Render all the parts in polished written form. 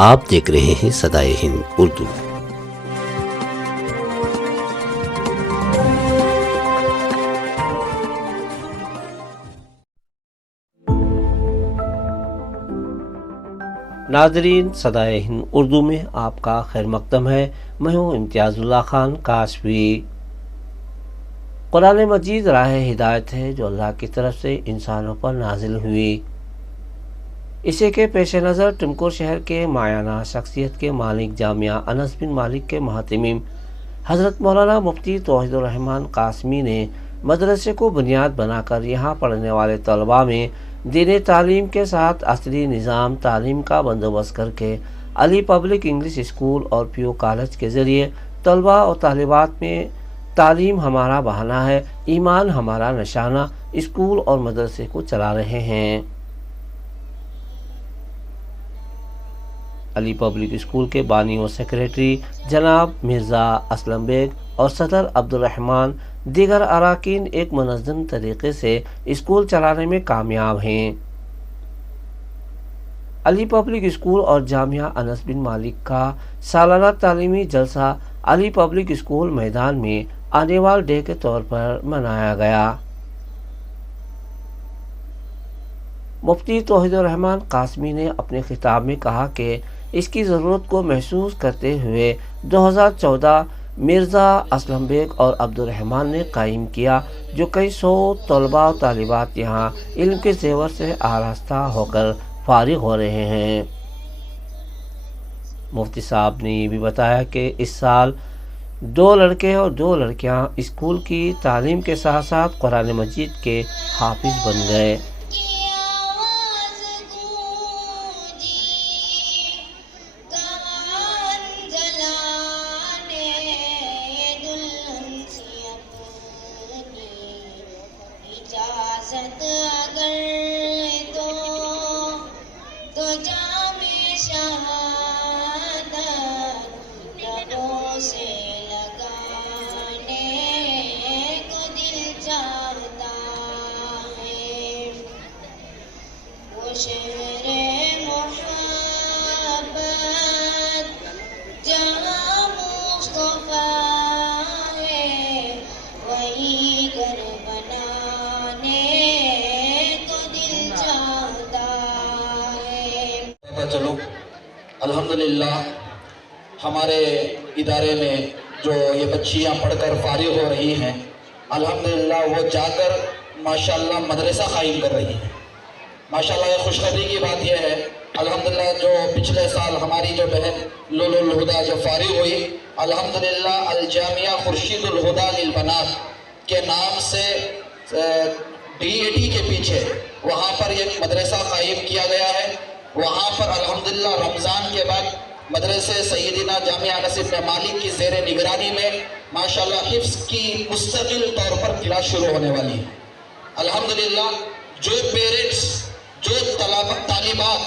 آپ دیکھ رہے ہیں صدائے ہند اردو۔ ناظرین، صدائے ہند اردو میں آپ کا خیر مقدم ہے۔ میں ہوں امتیاز اللہ خان کاشفی۔ قرآن مجید راہ ہدایت ہے جو اللہ کی طرف سے انسانوں پر نازل ہوئی۔ اسی کے پیش نظر ٹمکور شہر کے مایانہ شخصیت کے مالک جامعہ انس بن مالک کے محتمم حضرت مولانا مفتی توحید الرحمان قاسمی نے مدرسے کو بنیاد بنا کر یہاں پڑھنے والے طلباء میں دینی تعلیم کے ساتھ عصری نظام تعلیم کا بندوبست کر کے علی پبلک انگلش اسکول اور پیو کالج کے ذریعے طلباء اور طالبات میں تعلیم ہمارا بہانہ ہے، ایمان ہمارا نشانہ اسکول اور مدرسے کو چلا رہے ہیں۔ علی پبلک اسکول کے بانی و سیکریٹری جناب مرزا اسلم بیگ اور صدر عبدالرحمان دیگر اراکین ایک منظم طریقے سے اسکول چلانے میں کامیاب ہیں۔ علی پبلک اسکول اور جامعہ انس بن مالک کا سالانہ تعلیمی جلسہ علی پبلک اسکول میدان میں اینوال ڈے کے طور پر منایا گیا۔ مفتی توحید الرحمان قاسمی نے اپنے خطاب میں کہا کہ اس کی ضرورت کو محسوس کرتے ہوئے 2014 مرزا اسلم بیگ اور عبدالرحمان نے قائم کیا، جو کئی سو طلباء و طالبات یہاں علم کے زیور سے آراستہ ہو کر فارغ ہو رہے ہیں۔ مفتی صاحب نے یہ بھی بتایا کہ اس سال 2 لڑکے اور 2 لڑکیاں اسکول کی تعلیم کے ساتھ ساتھ قرآن مجید کے حافظ بن گئے۔ چلو الحمدللہ ہمارے ادارے میں جو یہ بچیاں پڑھ کر فارغ ہو رہی ہیں، الحمدللہ وہ جا کر ماشاءاللہ مدرسہ قائم کر رہی ہیں۔ ماشاءاللہ یہ خوشخبری کی بات یہ ہے، الحمدللہ جو پچھلے سال ہماری جو بہن لولو الہدا جو فارغ ہوئی، الحمدللہ الجامعہ خورشید الہدا للبنات کے نام سے DAT کے پیچھے وہاں پر ایک مدرسہ قائم کیا گیا ہے۔ وہاں پر الحمدللہ رمضان کے بعد مدرسے سیدنا جامعہ انس بن مالک کی زیر نگرانی میں ماشاءاللہ حفظ کی مستقل طور پر کلاس شروع ہونے والی ہے۔ الحمدللہ جو پیرنٹس، جو طالبات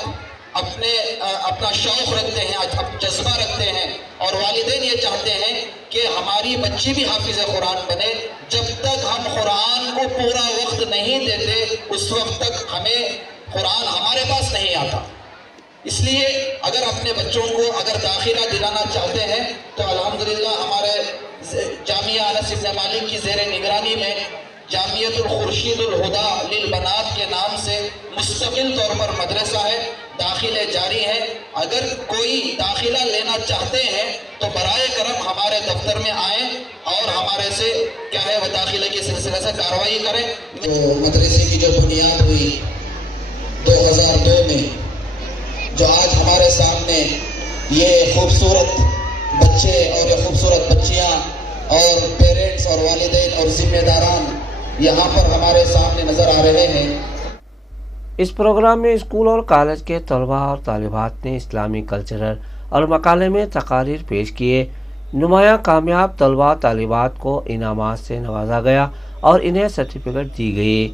اپنا شوق رکھتے ہیں، جذبہ رکھتے ہیں اور والدین یہ چاہتے ہیں کہ ہماری بچی بھی حافظ قرآن بنے، جب تک ہم قرآن کو پورا وقت نہیں دیتے اس وقت تک ہمیں قرآن ہمارے پاس نہیں آتا۔ اس لیے اگر اپنے بچوں کو اگر داخلہ دلانا چاہتے ہیں تو الحمدللہ ہمارے جامعہ انس بن مالک کی زیر نگرانی میں جامعۃ الخورشید الہدا للبنات کے نام سے مستقل طور پر مدرسہ ہے، داخلے جاری ہیں۔ اگر کوئی داخلہ لینا چاہتے ہیں تو برائے کرم ہمارے دفتر میں آئیں اور ہمارے سے کیا ہے وہ داخلے کے سلسلے سے کارروائی کریں۔ جو مدرسے کی جو بنیاد ہوئی 2002 میں، جو آج ہمارے سامنے یہ خوبصورت بچے اور یہ خوبصورت بچیاں اور پیرنٹس اور والدین اور ذمہ داران یہاں پر ہمارے سامنے نظر آ رہے ہیں۔ اس پروگرام میں اسکول اور کالج کے طلباء اور طالبات نے اسلامی کلچرل اور مقالے میں تقاریر پیش کیے۔ نمایاں کامیاب طلباء طالبات کو انعامات سے نوازا گیا اور انہیں سرٹیفکیٹ دی گئی،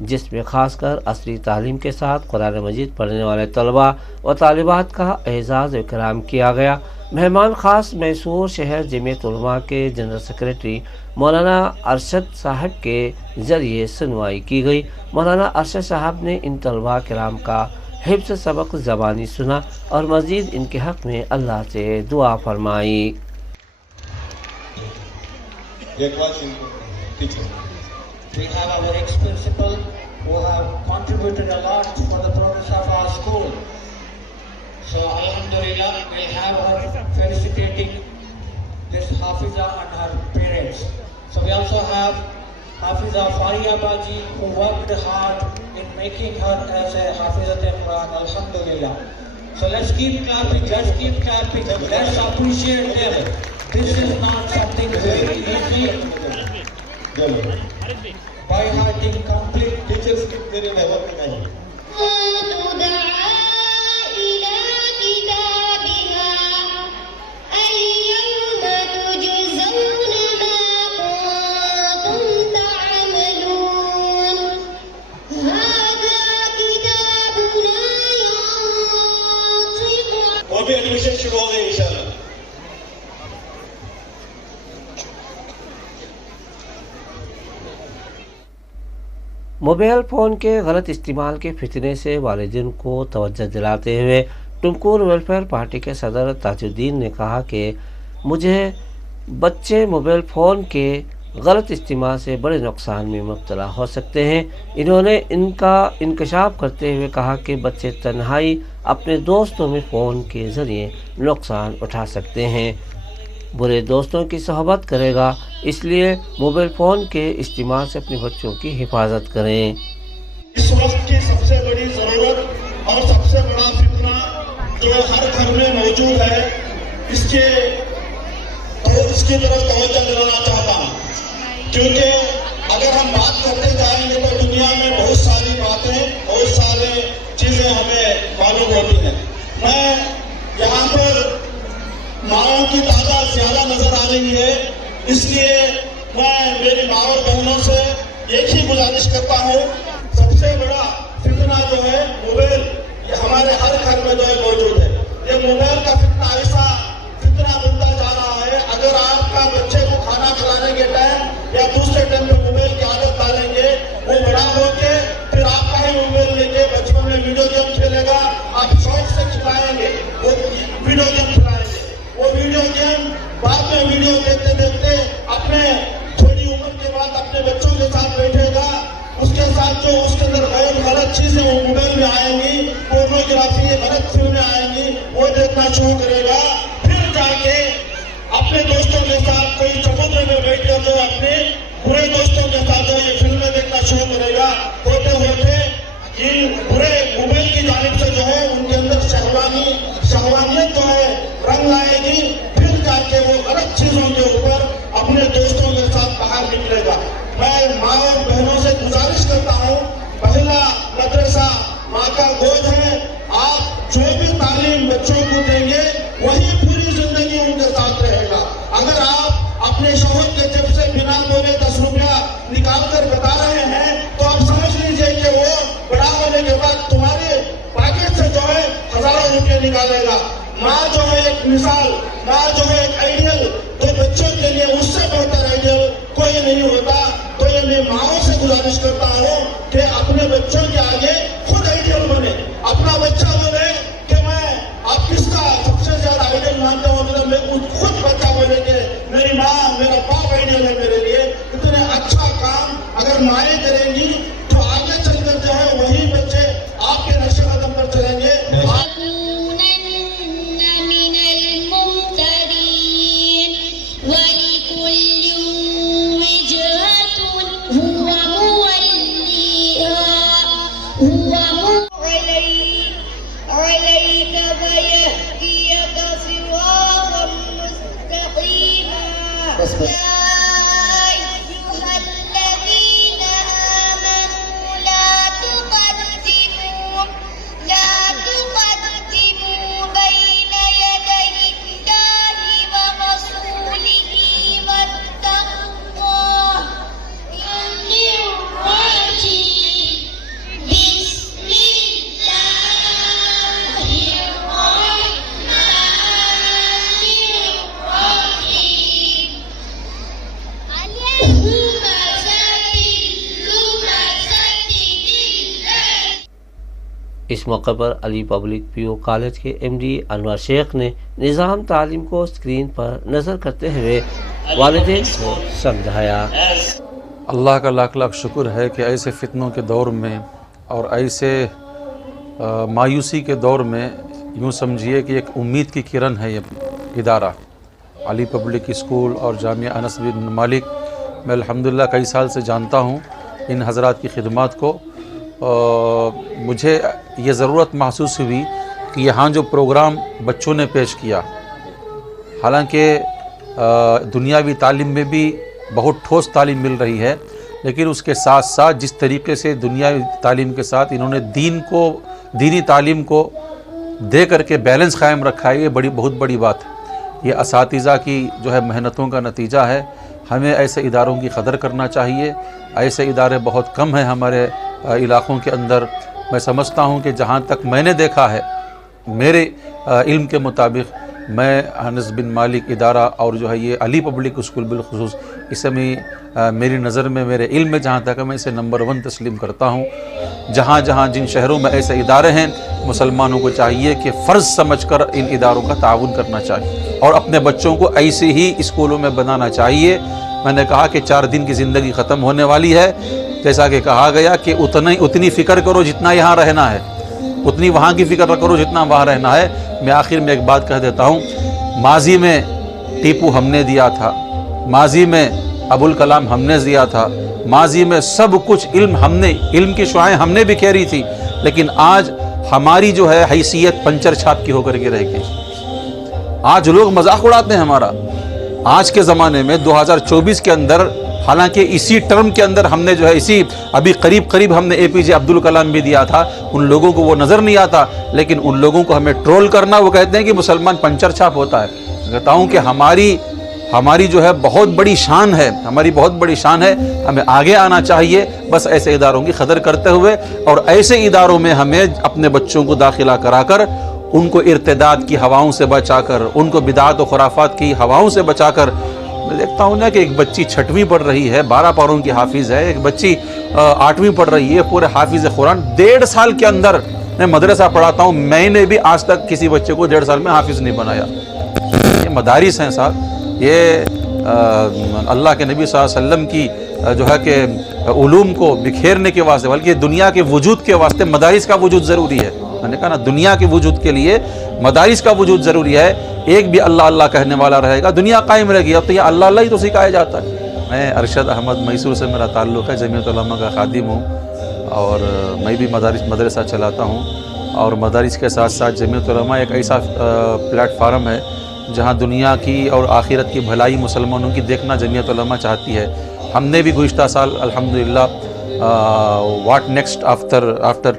جس میں خاص کر عصری تعلیم کے ساتھ قرآن مجید پڑھنے والے طلباء و طالبات کا اعزاز و اکرام کیا گیا۔ مہمان خاص میسور شہر جمعیت علماء کے جنرل سیکریٹری مولانا ارشد صاحب کے ذریعے سنوائی کی گئی۔ مولانا ارشد صاحب نے ان طلباء کرام کا حفظ سبق زبانی سنا اور مزید ان کے حق میں اللہ سے دعا فرمائی۔ We have our ex-principal who have contributed a lot for the progress of our school. So Alhamdulillah, we'll have her felicitating this Hafiza and her parents. So we also have Hafiza Faria Baji who worked hard in making her as a Hafizat Quran. Alhamdulillah. So let's keep clapping, let's appreciate them. This is not something very easy. By hearting complete teachers very never begun. وہ بھی admission شروع ہو گئی انشاءاللہ۔ Mobile phone کے غلط استعمال کے فتنے سے والدین کو توجہ دلاتے ہوئے ٹمکور ویلفیئر پارٹی کے صدر تاج الدین نے کہا کہ مجھے بچے موبائل فون کے غلط استعمال سے بڑے نقصان میں مبتلا ہو سکتے ہیں۔ انہوں نے ان کا انکشاف کرتے ہوئے کہا کہ بچے تنہائی اپنے دوستوں میں فون کے ذریعے نقصان اٹھا سکتے ہیں، برے دوستوں کی صحبت کرے گا، اس لیے موبائل فون کے استعمال سے اپنے بچوں کی حفاظت کریں۔ اس وقت کی سب سے بڑی ضرورت اور سب سے بڑا فتنہ جو ہر گھر میں موجود ہے، اس کی طرف توجہ دلانا چاہتا ہوں، کیونکہ اگر ہم بات کرتے جائیں گے تو دنیا میں بہت ساری باتیں، بہت سارے چیزیں ہمیں معلوم ہوتی ہیں۔ میں یہاں پر ماؤں کی تعداد زیادہ نظر آ رہی ہے، اس لیے میں میری ماں اور بہنوں سے ایک ہی گزارش کرتا ہوں، سب سے بڑا فتنہ جو ہے موبائل، یہ ہمارے ہر گھر میں جو ہے موجود ہے۔ یہ موبائل کا فتنہ ایسا فتنہ بنتا جا رہا ہے، اگر آپ کا بچے کو کھانا کھلانے کے ٹائم یا دوسرے ٹائم میں موبائل کی عادت ڈالیں گے، وہ بڑا ہو کے پھر آپ کا ہی موبائل لے کے بچپن میں ویڈیو گیم کھیلے گا، آپ شوق سے کھلائیں گے، وہ ویڈیو گیم کھلائیں گے، وہ ویڈیو گیم بعد میں ویڈیو دیکھتے دیکھتے اپنے تھوڑی عمر کے بعد اپنے بچوں کے ساتھ بیٹھے گا، اس کے ساتھ جو اس کے اندر غلط چیزیں وہ موبائل میں آئیں گی، پورنوگرافی غلط فلمیں آئیں گی، وہ دیکھنا شروع کرے گا، پھر جا کے اپنے دوستوں کے ساتھ کوئی چبوترے میں بیٹھ کر جو اپنے برے دوستوں کے ساتھ جو یہ فلمیں دیکھنا شروع کرے گا، ہوتے ہوتے ان برے موبائل کی جانب سے جو ہے ان کے اندر شہوانیت جو ہے رنگ لائے گی، پھر جا کے وہ غلط چیزوں کے اوپر اپنے دوستوں کے ساتھ باہر نکلے گا۔ میں ماں اور بہنوں سے گزارش کرتا ہوں، پہلا مدرسہ ماں کا گود ہے، آپ جو بھی تعلیم بچوں کو دیں گے وہی پوری زندگی ان کے ساتھ رہے گا۔ اگر آپ اپنے شوہر کے جیب سے بنا بولے 10 روپیہ نکال کر بتا رہے ہیں تو آپ سمجھ لیجئے کہ وہ بڑا ہونے کے بعد تمہارے پاکٹ سے جو ہے ہزاروں روپے نکالے گا۔ ماں جو ہے ایک مثال، ماں جو ہے ایک آئیڈیل، تو بچوں کے لیے اس سے بہتر آئیڈیل کوئی نہیں ہوتا۔ تو یہ میں ماؤں سے گزارش کرتا ہوں کہ اپنے بچوں کے آگے خود آئیڈیل بنے، اپنا بچہ بنے کہ میں آپ کس کا سب سے زیادہ آئیڈیل مانتا ہوں، میں خود بچہ بنے کہ میری ماں میرا باپ آئیڈیل ہے میرے لیے۔ اتنے اچھا کام اگر مائیں کریں گی تو آگے چل کر جو ہے وہی بچے آپ کے نقش قدم پر چلیں گے۔ اس موقع پر علی پبلک پی او کالج کے ایم ڈی انور شیخ نے نظام تعلیم کو اسکرین پر نظر کرتے ہوئے والدین کو سمجھایا۔ اللہ کا لاکھ لاکھ شکر ہے کہ ایسے فتنوں کے دور میں اور ایسے مایوسی کے دور میں یوں سمجھیے کہ ایک امید کی کرن ہے یہ ادارہ علی پبلک اسکول اور جامعہ انس بن مالک۔ میں الحمدللہ کئی سال سے جانتا ہوں ان حضرات کی خدمات کو۔ مجھے یہ ضرورت محسوس ہوئی کہ یہاں جو پروگرام بچوں نے پیش کیا، حالانکہ دنیاوی تعلیم میں بھی بہت ٹھوس تعلیم مل رہی ہے، لیکن اس کے ساتھ ساتھ جس طریقے سے دنیاوی تعلیم کے ساتھ انہوں نے دینی تعلیم کو دے کر کے بیلنس قائم رکھا ہے، یہ بہت بڑی بات ہے۔ یہ اساتذہ کی جو ہے محنتوں کا نتیجہ ہے۔ ہمیں ایسے اداروں کی قدر کرنا چاہیے۔ ایسے ادارے بہت کم ہیں ہمارے علاقوں کے اندر۔ میں سمجھتا ہوں کہ جہاں تک میں نے دیکھا ہے، میرے علم کے مطابق، میں انس بن مالک ادارہ اور جو ہے یہ علی پبلک اسکول بالخصوص، اسے میں میری نظر میں، میرے علم میں جہاں تک ہے، میں اسے نمبر 1 تسلیم کرتا ہوں۔ جہاں جن شہروں میں ایسے ادارے ہیں، مسلمانوں کو چاہیے کہ فرض سمجھ کر ان اداروں کا تعاون کرنا چاہیے اور اپنے بچوں کو ایسے ہی اسکولوں میں بنانا چاہیے۔ میں نے کہا کہ 4 دن کی زندگی ختم ہونے والی ہے، جیسا کہ کہا گیا کہ اتنی فکر کرو جتنا یہاں رہنا ہے، اتنی وہاں کی فکر کرو جتنا وہاں رہنا ہے۔ میں آخر میں ایک بات کہہ دیتا ہوں، ماضی میں ٹیپو ہم نے دیا تھا، ماضی میں ابوالکلام ہم نے دیا تھا، ماضی میں سب کچھ علم کی شعاعیں ہم نے بکھیری تھی، لیکن آج ہماری جو ہے حیثیت پنچر چھاپ کی ہو کر کے رہ گئی۔ آج لوگ مذاق اڑاتے ہیں ہمارا۔ آج کے زمانے میں 2024 کے اندر، حالانکہ اسی ٹرم کے اندر ہم نے جو ہے ابھی قریب ہم نے اے پی جے عبدالکلام بھی دیا تھا، ان لوگوں کو وہ نظر نہیں آتا، لیکن ان لوگوں کو ہمیں ٹرول کرنا، وہ کہتے ہیں کہ مسلمان پنچر چھاپ ہوتا ہے۔ کہتا ہوں کہ ہماری جو ہے بہت بڑی شان ہے، ہمیں آگے آنا چاہیے، بس ایسے اداروں کی قدر کرتے ہوئے، اور ایسے اداروں میں ہمیں اپنے بچوں کو داخلہ کرا کر ان کو ارتداد کی ہواؤں سے بچا کر، ان کو بدعات و خرافات کی ہواؤں سے بچا کر۔ میں دیکھتا ہوں نا کہ ایک بچی 6ویں پڑھ رہی ہے، 12 پاروں کی حافظ ہے، ایک بچی 8ویں پڑھ رہی ہے، پورے حافظ قرآن۔ 1.5 سال کے اندر میں مدرسہ پڑھاتا ہوں، میں نے بھی آج تک کسی بچے کو 1.5 سال میں حافظ نہیں بنایا۔ یہ مدارس ہیں صاحب، یہ اللہ کے نبی صلی اللہ علیہ وسلم کی جو ہے کہ علوم کو بکھیرنے کے واسطے، بلکہ دنیا کے وجود کے واسطے مدارس کا وجود ضروری ہے۔ میں نے کہا نا، دنیا کے وجود کے لیے مدارس کا وجود ضروری ہے۔ ایک بھی اللہ اللہ کہنے والا رہے گا، دنیا قائم رہے گی۔ اب تو یہ اللہ اللہ ہی تو سکھایا جاتا ہے۔ میں ارشد احمد میسور سے میرا تعلق ہے، جمعیت علماء کا خادم ہوں، اور میں بھی مدرسہ چلاتا ہوں، اور مدارس کے ساتھ ساتھ جمعیت علماء ایک ایسا پلیٹ فارم ہے جہاں دنیا کی اور آخرت کی بھلائی مسلمانوں کی دیکھنا جمعیت علماء چاہتی ہے۔ ہم نے بھی گزشتہ سال الحمدللہ واٹ نیکسٹ آفٹر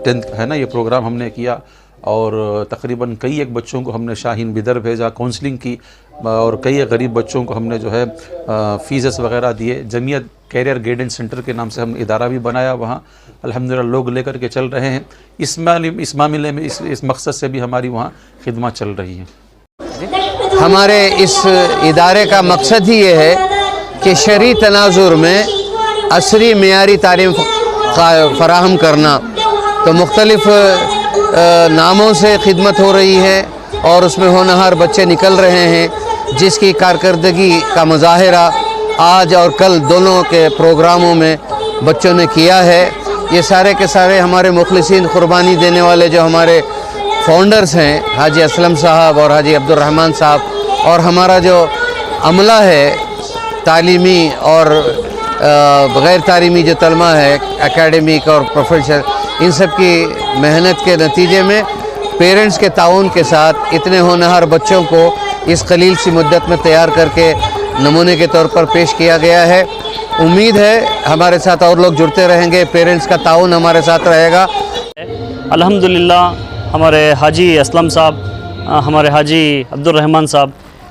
10th ہے نا، یہ پروگرام ہم نے کیا، اور تقریباً کئی ایک بچوں کو ہم نے شاہین بدر بھیجا، کونسلنگ کی، اور کئی ایک غریب بچوں کو ہم نے جو ہے فیسز وغیرہ دیے۔ جمعیت کیریئر گائیڈنس سینٹر کے نام سے ہم ادارہ بھی بنایا، وہاں الحمدللہ لوگ لے کر کے چل رہے ہیں۔ اس معاملے میں اس مقصد سے بھی ہماری وہاں خدمات چل رہی ہیں۔ ہمارے اس ادارے کا مقصد ہی یہ ہے کہ شرعی تناظر میں عصری معیاری تعلیم فراہم کرنا۔ تو مختلف ناموں سے خدمت ہو رہی ہے، اور اس میں ہونہار بچے نکل رہے ہیں، جس کی کارکردگی کا مظاہرہ آج اور کل دونوں کے پروگراموں میں بچوں نے کیا ہے۔ یہ سارے کے سارے ہمارے مخلصین، قربانی دینے والے جو ہمارے فاؤنڈرز ہیں، حاجی اسلم صاحب اور حاجی عبدالرحمن صاحب، اور ہمارا جو عملہ ہے تعلیمی اور غیر تعلیمی جو طلبہ ہے، اکیڈمک اور پروفیشنل، ان سب کی محنت کے نتیجے میں پیرنٹس کے تعاون کے ساتھ اتنے ہونہار بچوں کو اس قلیل سی مدت میں تیار کر کے نمونے کے طور پر پیش کیا گیا ہے۔ امید ہے ہمارے ساتھ اور لوگ جڑتے رہیں گے، پیرنٹس کا تعاون ہمارے ساتھ رہے گا۔ الحمدللہ ہمارے حاجی اسلم صاحب، ہمارے حاجی عبدالرحمن صاحب،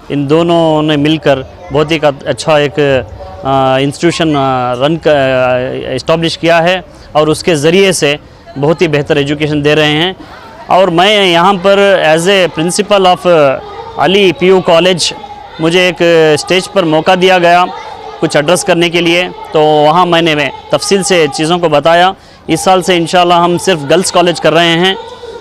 ان دونوں نے مل کر بہت ہی اچھا ایک انسٹیٹیوشن اسٹیبلش کیا ہے، اور اس کے ذریعے سے بہت ہی بہتر ایجوکیشن دے رہے ہیں۔ اور میں یہاں پر as a principal of Ali P O college, مجھے ایک اسٹیج پر موقع دیا گیا کچھ ایڈریس کرنے کے لیے، تو وہاں میں نے تفصیل سے چیزوں کو بتایا۔ اس سال سے انشاءاللہ ہم صرف گرلز کالج کر رہے ہیں،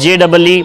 JEE